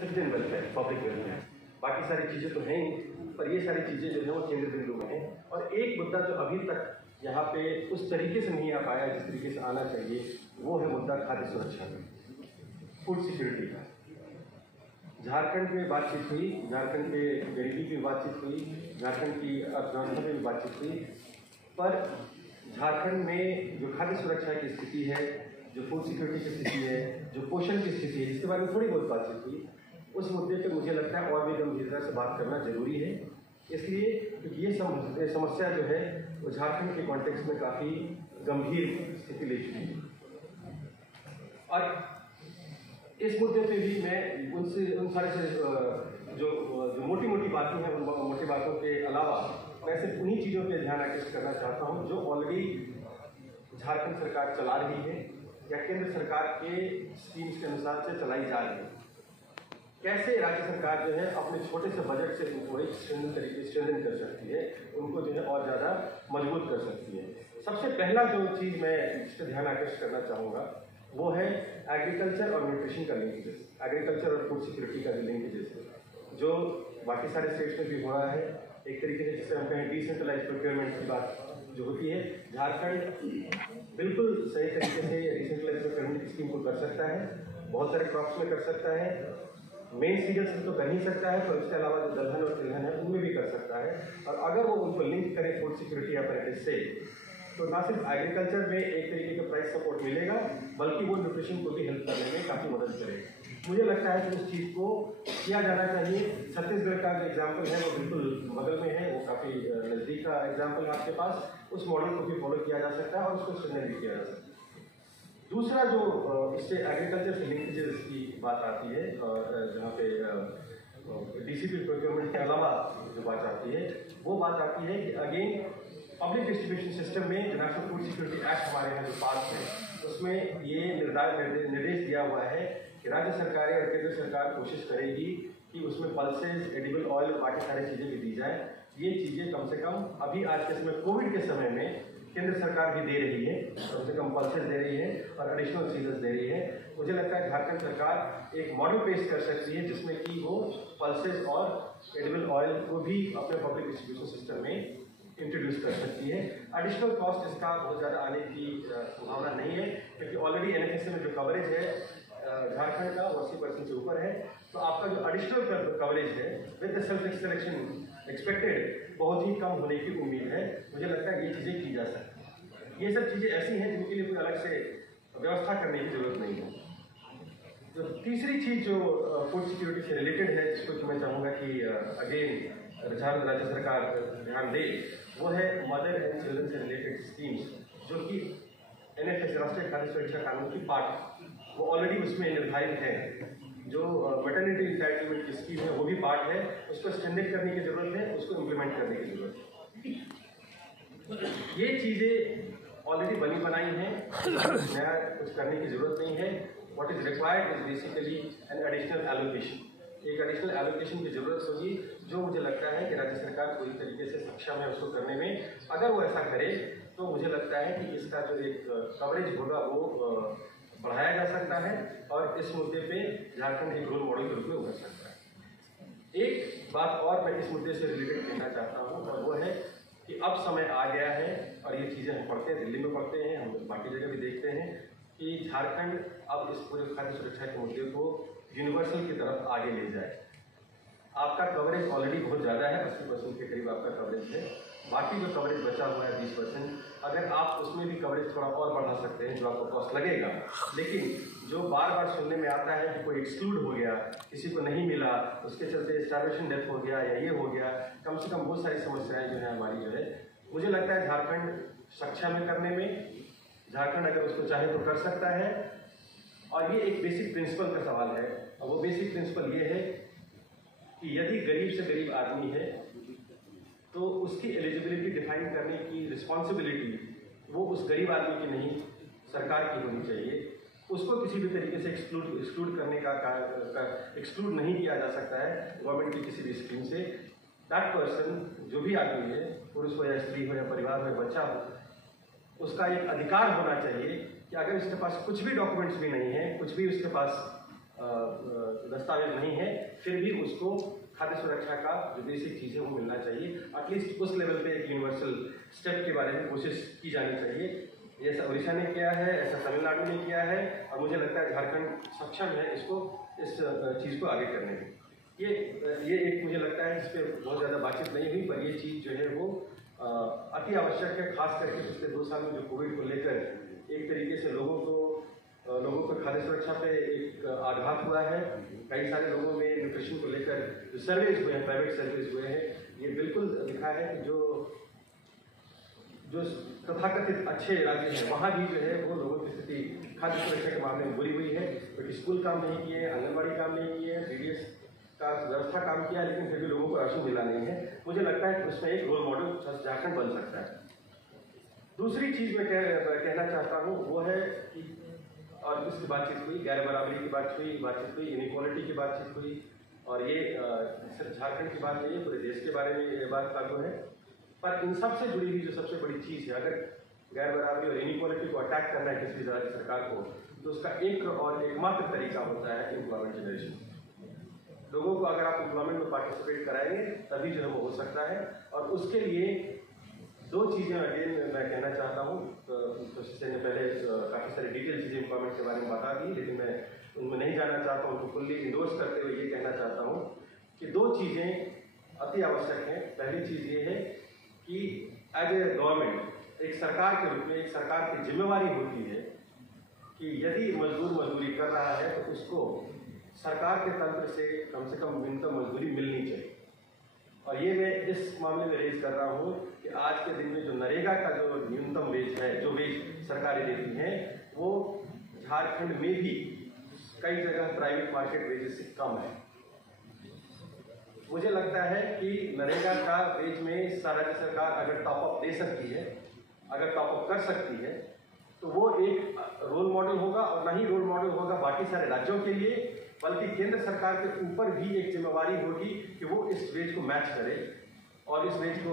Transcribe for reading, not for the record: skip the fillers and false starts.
Citizen welfare, public welfare, बाकी सारी चीज़ें तो हैं ही, पर ये सारी चीज़ें जो है वो केंद्र बिंदु में हैं। और एक मुद्दा जो अभी तक यहाँ पे उस तरीके से नहीं आ पाया जिस तरीके से आना चाहिए, वो है मुद्दा खाद्य सुरक्षा का, फूड सिक्योरिटी का। झारखंड में बातचीत हुई, झारखंड के गरीबी की बातचीत हुई, झारखंड की अर्थव्यवस्था में भी बातचीत हुई, पर झारखंड में जो खाद्य सुरक्षा की स्थिति है, जो फूड सिक्योरिटी की स्थिति है, जो पोषण की स्थिति है, इसके बारे में थोड़ी बहुत बातचीत हुई। उस मुद्दे पर मुझे लगता है और भी गंभीरता से बात करना जरूरी है, इसलिए क्योंकि ये समस्या जो है वो झारखंड के कॉन्टेक्स्ट में काफ़ी गंभीर स्थिति ले चुकी है। और इस मुद्दे पे भी मैं उन सारे से जो मोटी मोटी बातें हैं, उन मोटी बातों के अलावा मैं सिर्फ उन्हीं चीज़ों पे ध्यान आकर्षित करना चाहता हूँ जो ऑलरेडी झारखंड सरकार चला रही है या केंद्र सरकार के स्कीम्स के अनुसार से चलाई जा रही है। कैसे राज्य सरकार जो है अपने छोटे से बजट से उनको एक स्ट्रेंथन कर सकती है, उनको जो है और ज़्यादा मजबूत कर सकती है। सबसे पहला जो चीज़ मैं इस पर ध्यान आकर्षित करना चाहूँगा वो है एग्रीकल्चर और न्यूट्रिशन का लिंकेजेस, एग्रीकल्चर और फूड सिक्योरिटी का लिंकेजेस जो बाकी सारे स्टेट्स में भी हो रहा है। एक तरीके से जिससे हम कहें डिसेंट्रलाइज प्रोक्योरमेंट की बात जो होती है, झारखंड बिल्कुल सही तरीके से डिसेंट्रलाइज प्रोक्योरमेंट की स्कीम को कर सकता है, बहुत सारे क्रॉप्स में कर सकता है, मेन सीरियल्स में तो कर ही सकता है, पर उसके अलावा जो दलहन और तिलहन है उनमें भी कर सकता है। और अगर वो उनको लिंक करे फूड सिक्योरिटी अपरेटिस से, तो ना सिर्फ एग्रीकल्चर में एक तरीके का प्राइस सपोर्ट मिलेगा, बल्कि वो न्यूट्रिशन को भी हेल्प करने में काफ़ी मदद करेगा। मुझे लगता है कि उस चीज़ को किया जाना चाहिए। छत्तीसगढ़ का जो एग्जाम्पल है वो बिल्कुल बगल में है, वो काफ़ी नज़दीक का एग्जाम्पल है आपके पास, उस मॉडल को भी फॉलो किया जा सकता है और उसको स्ट्रेंथन भी किया जा सकता है। दूसरा जो इससे एग्रीकल्चर से लिंकेजेस की बात आती है, और जहाँ पे डीसीपी प्रोक्योरमेंट के अलावा जो बात आती है वो बात आती है कि अगेन पब्लिक डिस्ट्रीब्यूशन सिस्टम में जो नेशनल फूड सिक्योरिटी एक्ट हमारे यहाँ जो पास है उसमें ये निर्देश दिया हुआ है कि राज्य सरकारें और केंद्र सरकार कोशिश करेगी कि उसमें पल्सेस, एडिबल ऑयल, बाकी सारी चीज़ें भी दी जाए। ये चीज़ें कम से कम अभी आज के समय कोविड के समय में केंद्र सरकार भी दे रही है, कम से कम पल्सेस दे रही है और एडिशनल सीजन्स दे रही है। मुझे लगता है झारखंड सरकार एक मॉडल पेश कर सकती है जिसमें कि वो पल्सेस और एडिबल ऑयल को भी अपने पब्लिक डिस्ट्रीब्यूशन सिस्टम में इंट्रोड्यूस कर सकती है। एडिशनल कॉस्ट इसका बहुत ज़्यादा आने की संभावना नहीं है, क्योंकि ऑलरेडी एनएफएसए में जो कवरेज है झारखंड का 80% से ऊपर है, तो आपका जो एडिशनल कवरेज है विद सेल्फ सिलेक्शन एक्सपेक्टेड बहुत ही कम होने की उम्मीद है। मुझे लगता है ये चीज़ें की जा सकती हैं। ये सब चीज़ें ऐसी हैं जिनके लिए कोई अलग से व्यवस्था करने की जरूरत नहीं है। जो तीसरी चीज़ जो फूड सिक्योरिटी से रिलेटेड है, जिसको मैं चाहूँगा कि अगेन झारखंड राज्य सरकार ध्यान दे, वो है मदर एंड चिल्ड्रन से रिलेटेड स्कीम्स जो कि एनएफएस राष्ट्रीय खाद्य सुरक्षा कानून की पार्ट, वो ऑलरेडी उसमें निर्धारित है। जो मैटरनिटी इंटाइटलमेंट की स्कीम है वो भी पार्ट है, उसको स्टैंडर्ड करने की जरूरत है, उसको इम्प्लीमेंट करने की जरूरत है। ये चीज़ें ऑलरेडी बनी बनाई हैं, नया कुछ करने की जरूरत नहीं है। What is required is basically an additional allocation, एक एडिशनल एलोकेशन की जरूरत होगी, जो मुझे लगता है कि राज्य सरकार पूरी तरीके से सक्षम है उसको करने में। अगर वो ऐसा करे तो मुझे लगता है कि इसका जो एक कवरेज होगा वो बढ़ाया जा सकता है और इस मुद्दे पे झारखंड एक रोल मॉडल के रूप में उभर सकता है। एक बात और मैं इस मुद्दे से रिलेटेड कहना चाहता हूँ, और वो है कि अब समय आ गया है, और ये चीज़ें हम पढ़ते हैं, दिल्ली में पढ़ते हैं, हम बाकी जगह भी देखते हैं कि झारखंड अब इस पूरे खाद्य सुरक्षा के मुद्दे को यूनिवर्सल की तरफ आगे ले जाए। आपका कवरेज ऑलरेडी बहुत ज़्यादा है, 80% के करीब आपका कवरेज है, बाकी जो कवरेज बचा हुआ है 20%, अगर आप उसमें भी कवरेज थोड़ा और बढ़ा सकते हैं जो आपको कॉस्ट लगेगा। लेकिन जो बार बार सुनने में आता है कि कोई एक्सक्लूड हो गया, किसी को नहीं मिला, उसके चलते स्टार्वेशन डेथ हो गया या ये हो गया, कम से कम बहुत सारी समस्याएं जो है हमारी जो है, मुझे लगता है झारखंड सक्षम है करने में। झारखंड अगर उसको चाहे तो कर सकता है, और ये एक बेसिक प्रिंसिपल का सवाल है, और वो बेसिक प्रिंसिपल ये है कि यदि गरीब से गरीब आदमी है तो उसकी एलिजिबिलिटी डिफाइन करने की रिस्पॉन्सिबिलिटी वो उस गरीब आदमी की नहीं, सरकार की होनी चाहिए। उसको किसी भी तरीके से एक्सक्लूड करने का एक्सक्लूड नहीं किया जा सकता है गवर्नमेंट की किसी भी स्कीम से। दैट पर्सन, जो भी आदमी है, पुरुष हो या स्त्री हो या परिवार में बच्चा हो, उसका एक अधिकार होना चाहिए कि अगर उसके पास कुछ भी डॉक्यूमेंट्स भी नहीं है, कुछ भी उसके पास दस्तावेज नहीं है, फिर भी उसको खाद्य सुरक्षा का जो बेसिक चीज़ है वो मिलना चाहिए। एटलीस्ट उस लेवल पे एक यूनिवर्सल स्टेप के बारे में कोशिश की जानी चाहिए। जैसा उड़ीसा ने किया है, ऐसा तमिलनाडु ने किया है, और मुझे लगता है झारखंड सक्षम है इस चीज़ को आगे करने में। ये एक मुझे लगता है इस पर बहुत ज़्यादा बातचीत नहीं हुई, पर ये चीज़ जो है वो अति आवश्यक है। खास करके पिछले 2 साल में जो कोविड को लेकर एक तरीके से लोगों को खाद्य सुरक्षा पे एक आघात हुआ है। कई सारे लोगों में न्यूट्रिशन को लेकर जो सर्वेज हुए हैं, प्राइवेट सर्वेज हुए हैं, ये बिल्कुल दिखा है कि जो तथाकथित अच्छे राज्य हैं वहाँ भी जो है वो लोगों की स्थिति खाद्य सुरक्षा के मामले में बुरी हुई है, क्योंकि स्कूल काम नहीं किए, आंगनबाड़ी काम नहीं किए, BDS का व्यवस्था काम किया, लेकिन फिर भी लोगों को राशन मिला नहीं है। मुझे लगता है कि उसमें एक रोल मॉडल झारखंड बन सकता है। दूसरी चीज़ मैं कहना चाहता हूँ वो है कि, और इसकी बातचीत हुई, गैर बराबरी की बातचीत हुई, इनइक्वालिटी की बातचीत हुई, और ये सिर्फ झारखंड की बात नहीं है, पूरे देश के बारे में ये बात लागू है। पर इन सब से जुड़ी हुई जो सबसे बड़ी चीज़ है, अगर गैर बराबरी और इनइक्वालिटी को अटैक करना है किसी राज्य सरकार को, तो उसका एक और एकमात्र तरीका होता है एम्प्लॉयमेंट जनरेशन। लोगों को अगर आप एम्प्लॉयमेंट में पार्टिसिपेट कराएंगे तभी जो है वो हो सकता है। और उसके लिए 2 चीज़ें अगेन मैं कहना चाहता हूँ। तो ने पहले काफ़ी सारी डिटेल चीज़ें एम्प्लॉयमेंट के बारे में बता दी, लेकिन मैं उनमें नहीं जाना चाहता हूँ। उनको फुल्ली इंडोर्स करते हुए ये कहना चाहता हूँ कि 2 चीज़ें अति आवश्यक हैं। पहली चीज़ ये है कि एज ए गवर्नमेंट, एक सरकार के रूप में एक सरकार की जिम्मेवारी होती है कि यदि मजदूर मजदूरी कर रहा है तो उसको सरकार के तंत्र से कम न्यूनतम मजदूरी मिलनी चाहिए। और ये मैं इस मामले में रेज कर रहा हूँ कि आज के दिन में जो नरेगा का जो न्यूनतम वेज है, जो वेज सरकारें देती हैं, वो झारखंड में भी कई जगह प्राइवेट मार्केट वेजेस से कम है। मुझे लगता है कि नरेगा का वेज में राज्य सरकार अगर टॉपअप दे सकती है, अगर टॉपअप कर सकती है, तो वो एक रोल मॉडल होगा। और ना ही रोल मॉडल होगा बाकी सारे राज्यों के लिए, बल्कि केंद्र सरकार के ऊपर भी एक जिम्मेवारी होगी कि वो इस वेज को मैच करे और इस वेज को